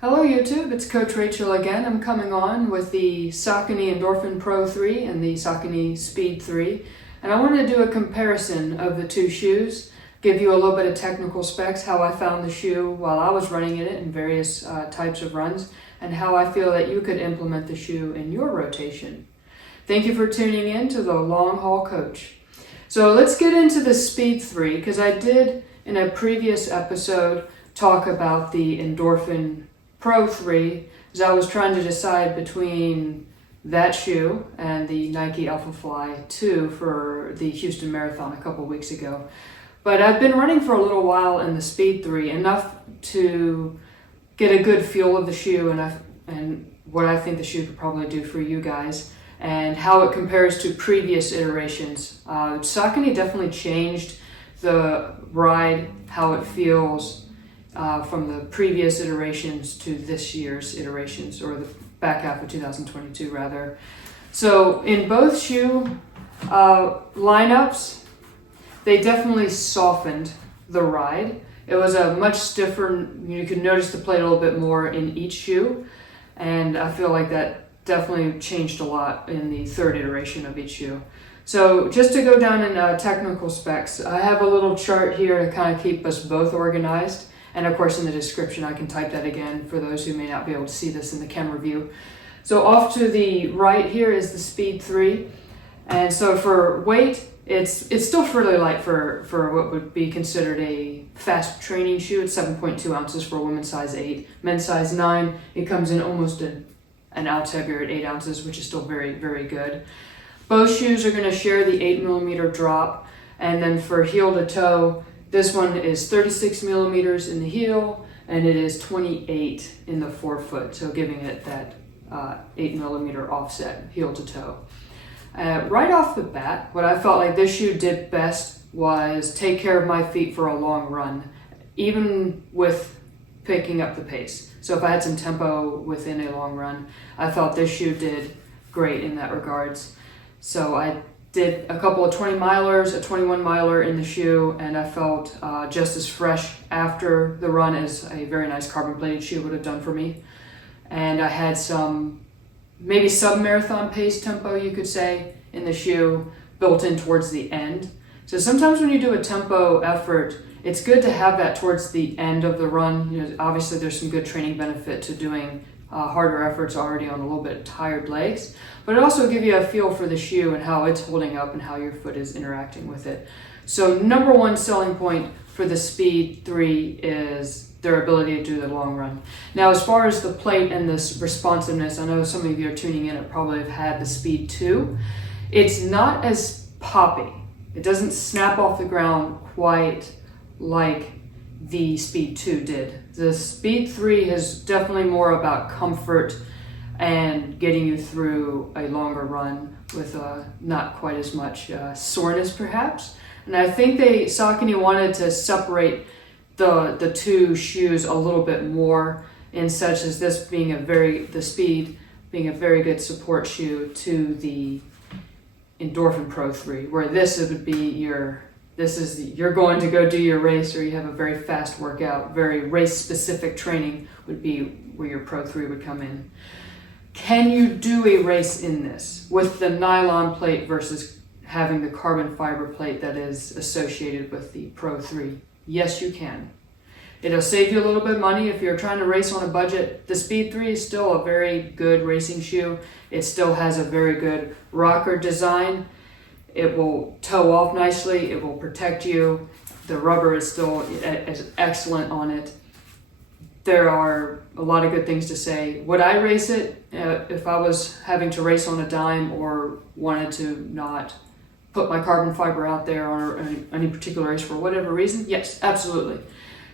Hello YouTube, it's Coach Rachel again. I'm coming on with the Saucony Endorphin Pro 3 and the Saucony Speed 3. And I wanted to do a comparison of the two shoes, give you a little bit of technical specs, how I found the shoe while I was running in it in various types of runs, and how I feel that you could implement the shoe in your rotation. Thank you for tuning in to the Long Haul Coach. So let's get into the Speed 3, because I did in a previous episode talk about the Endorphin Pro 3, as I was trying to decide between that shoe and the Nike Alpha Fly 2 for the Houston Marathon a couple weeks ago. But I've been running for a little while in the Speed 3, enough to get a good feel of the shoe and what I think the shoe could probably do for you guys, and how it compares to previous iterations. Saucony definitely changed the ride, how it feels, from the previous iterations to this year's iterations, or the back half of 2022 rather. So in both shoe lineups, they definitely softened the ride. It was a much stiffer, you could notice the plate a little bit more in each shoe, and I feel like that definitely changed a lot in the third iteration of each shoe. So just to go down in technical specs, I have a little chart here to kind of keep us both organized. And of course in the description I can type that again for those who may not be able to see this in the camera view. So off to the right here is the Speed 3. And so for weight, it's still fairly light for what would be considered a fast training shoe. It's 7.2 ounces for a women's size 8. Men's size 9, it comes in almost an ounce heavier at 8 ounces, which is still very, very good. Both shoes are going to share the 8mm drop. And then for heel to toe, this one is 36 millimeters in the heel, and it is 28 in the forefoot, so giving it that 8mm offset, heel to toe. Right off the bat, what I felt like this shoe did best was take care of my feet for a long run, even with picking up the pace. So if I had some tempo within a long run, I felt this shoe did great in that regards. So I did a couple of 20 milers, a 21 miler in the shoe, and I felt just as fresh after the run as a very nice carbon plated shoe would have done for me. And I had some maybe sub-marathon pace tempo, you could say, in the shoe built in towards the end. So sometimes when you do a tempo effort, it's good to have that towards the end of the run. You know, obviously there's some good training benefit to doing harder efforts already on a little bit tired legs, but it also gives you a feel for the shoe and how it's holding up and how your foot is interacting with it. So number one selling point for the Speed 3 is their ability to do the long run. Now as far as the plate and this responsiveness, I know some of you are tuning in and probably have had the Speed 2. It's not as poppy. It doesn't snap off the ground quite like the Speed 2 did. The Speed 3 is definitely more about comfort and getting you through a longer run with not quite as much soreness perhaps. And I think Saucony wanted to separate the two shoes a little bit more, in such as this being the Speed being a very good support shoe to the Endorphin Pro 3, where this would be you're going to go do your race, or you have a very fast workout, very race-specific training would be where your Pro 3 would come in. Can you do a race in this with the nylon plate versus having the carbon fiber plate that is associated with the Pro 3? Yes, you can. It'll save you a little bit of money if you're trying to race on a budget. The Speed 3 is still a very good racing shoe. It still has a very good rocker design. It will toe off nicely, it will protect you. The rubber is still excellent on it. There are a lot of good things to say. Would I race it if I was having to race on a dime or wanted to not put my carbon fiber out there on any particular race for whatever reason? Yes, absolutely.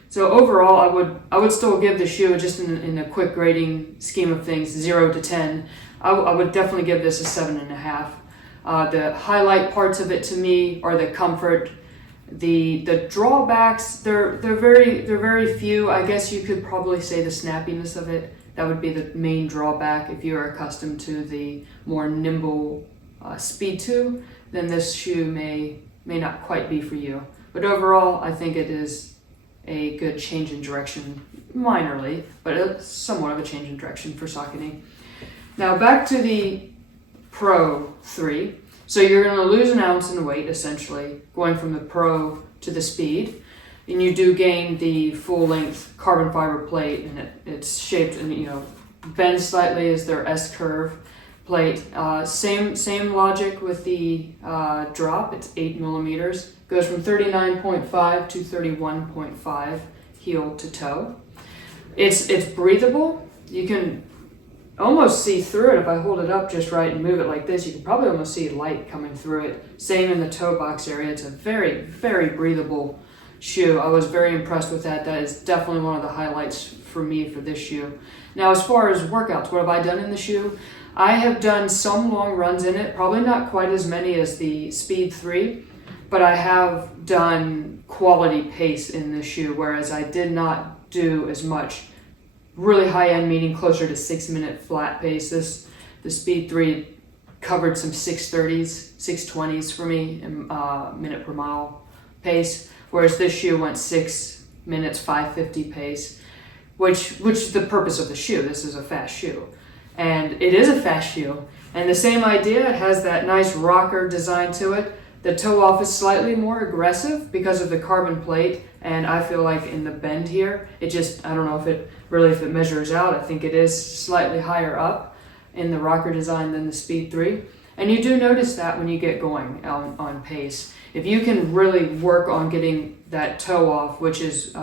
So overall, I would still give the shoe, just in a quick grading scheme of things, 0 to 10. I would definitely give this a 7.5. The highlight parts of it to me are the comfort. The drawbacks, they're very few. I guess you could probably say the snappiness of it. That would be the main drawback. If you are accustomed to the more nimble Speed 2, then this shoe may not quite be for you. But overall, I think it is a good change in direction, minorly, but somewhat of a change in direction for Saucony. Now back to the Pro 3. So you're going to lose an ounce in weight, essentially, going from the Pro to the Speed. And you do gain the full-length carbon fiber plate, and it's shaped and, you know, bends slightly as their S-curve plate. Same logic with the drop. It's 8 millimeters. Goes from 39.5 to 31.5 heel to toe. It's breathable. You can almost see through it. If I hold it up just right and move it like this, you can probably almost see light coming through it. Same in the toe box area. It's a very, very breathable shoe. I was very impressed with that. That is definitely one of the highlights for me for this shoe. Now, as far as workouts, what have I done in the shoe? I have done some long runs in it, probably not quite as many as the Speed 3, but I have done quality pace in this shoe, whereas I did not do as much really high-end, meaning closer to 6-minute flat pace. The Speed 3 covered some 6:30s, 6:20s for me in minute per mile pace, whereas this shoe went 6 minutes, 5:50 pace, which is the purpose of the shoe. This is a fast shoe, and it is a fast shoe. And the same idea, it has that nice rocker design to it. The toe off is slightly more aggressive because of the carbon plate, and I feel like in the bend here, it just, I don't know if it measures out. I think it is slightly higher up in the rocker design than the Speed 3. And you do notice that when you get going on pace. If you can really work on getting that toe off, which is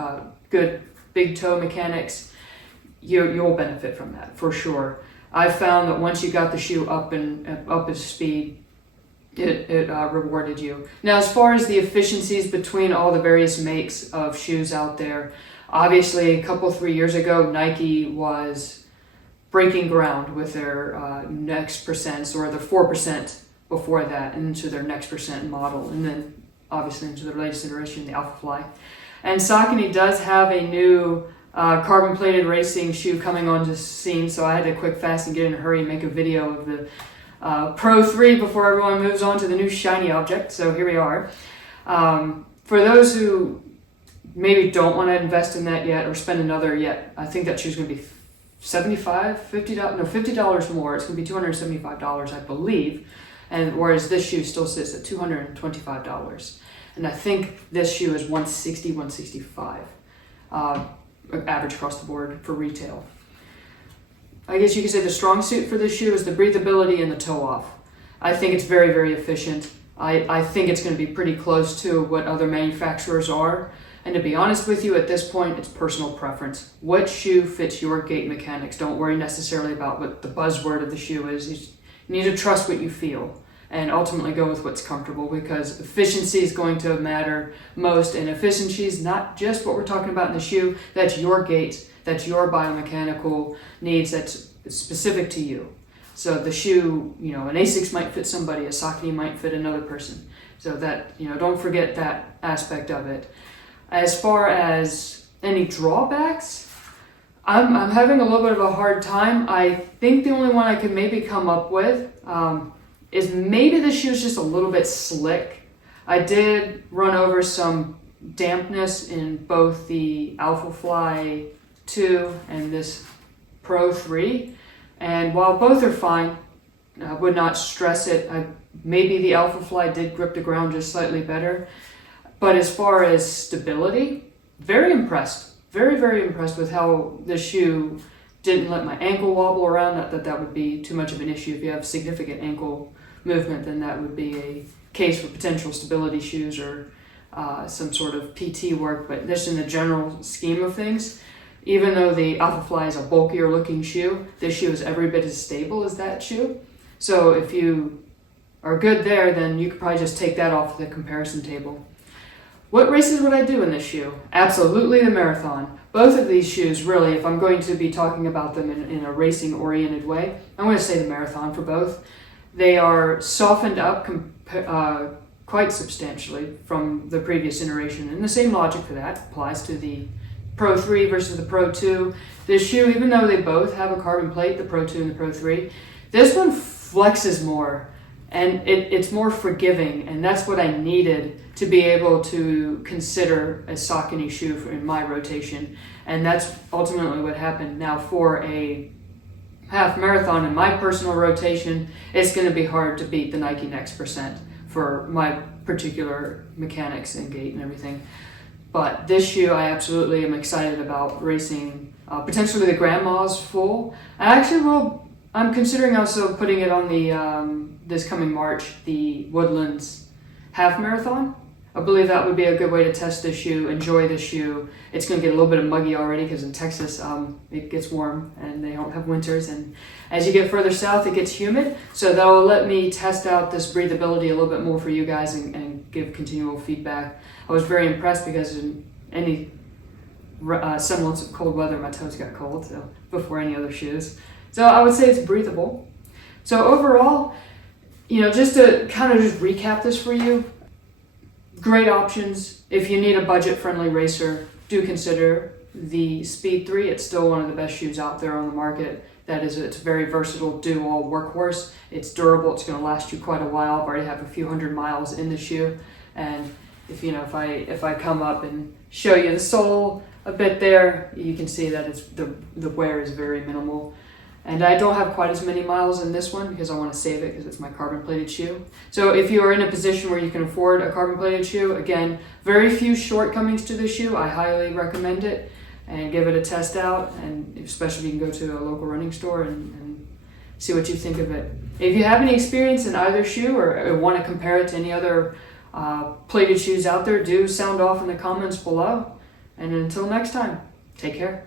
good big toe mechanics, you'll benefit from that for sure. I found that once you got the shoe up at speed, it rewarded you. Now, as far as the efficiencies between all the various makes of shoes out there, obviously a couple 3 years ago, Nike was breaking ground with their next percents, or the 4% before that, into their next percent model, and then obviously into the latest iteration, the Alpha Fly. And Saucony does have a new carbon plated racing shoe coming onto the scene, so I had to quick fast and get in a hurry and make a video of the Pro 3 before everyone moves on to the new shiny object. So here we are. For those who maybe don't want to invest in that yet or spend another yet, I think that shoe's going to be $50 more. It's going to be $275, I believe. And whereas this shoe still sits at $225. And I think this shoe is $160, $165, average across the board for retail. I guess you could say the strong suit for this shoe is the breathability and the toe off. I think it's very, very efficient. I think it's going to be pretty close to what other manufacturers are. And to be honest with you, at this point, it's personal preference. What shoe fits your gait mechanics? Don't worry necessarily about what the buzzword of the shoe is. You need to trust what you feel and ultimately go with what's comfortable, because efficiency is going to matter most. And efficiency is not just what we're talking about in the shoe. That's your gait. That's your biomechanical needs. That's specific to you. So the shoe, you know, an Asics might fit somebody, a Saucony might fit another person. So that, you know, don't forget that aspect of it. As far as any drawbacks, I'm having a little bit of a hard time. I think the only one I could maybe come up with is maybe the shoe's just a little bit slick. I did run over some dampness in both the Alpha Fly 2 and this Pro 3. And while both are fine, I would not stress it. Maybe the Alpha Fly did grip the ground just slightly better. But as far as stability, very impressed. Very, very impressed with how the shoe didn't let my ankle wobble around. Not that that would be too much of an issue. If you have significant ankle movement, then that would be a case for potential stability shoes or some sort of PT work. But just in the general scheme of things, even though the Alpha Fly is a bulkier looking shoe, this shoe is every bit as stable as that shoe. So if you are good there, then you could probably just take that off the comparison table. What races would I do in this shoe? Absolutely the marathon. Both of these shoes, really, if I'm going to be talking about them in a racing-oriented way, I'm going to say the marathon for both. They are softened up quite substantially from the previous iteration, and the same logic for that applies to the Pro 3 versus the Pro 2. This shoe, even though they both have a carbon plate, the Pro 2 and the Pro 3, this one flexes more. and it's more forgiving, and that's what I needed to be able to consider a Saucony shoe in my rotation, and that's ultimately what happened. Now for a half marathon in my personal rotation, it's going to be hard to beat the Nike Next Percent for my particular mechanics and gait and everything. But this shoe I absolutely am excited about racing, potentially the Grandma's full. I'm considering also putting it on the this coming March, the Woodlands half marathon. I believe that would be a good way to test this shoe, enjoy this shoe. It's going to get a little bit of muggy already because in Texas it gets warm and they don't have winters, and as you get further south it gets humid, so that will let me test out this breathability a little bit more for you guys and give continual feedback. I was very impressed because in any semblance of cold weather my toes got cold, so before any other shoes. So I would say it's breathable. So overall, just to kind of just recap this for you, great options. If you need a budget-friendly racer, do consider the Speed 3. It's still one of the best shoes out there on the market. It's very versatile, do-all workhorse. It's durable. It's going to last you quite a while. I've already have a few hundred miles in the shoe, and if I come up and show you the sole a bit there, you can see that the wear is very minimal. And I don't have quite as many miles in this one because I want to save it because it's my carbon-plated shoe. So if you are in a position where you can afford a carbon-plated shoe, again, very few shortcomings to this shoe. I highly recommend it and give it a test out, and especially if you can go to a local running store and see what you think of it. If you have any experience in either shoe or want to compare it to any other plated shoes out there, do sound off in the comments below. And until next time, take care.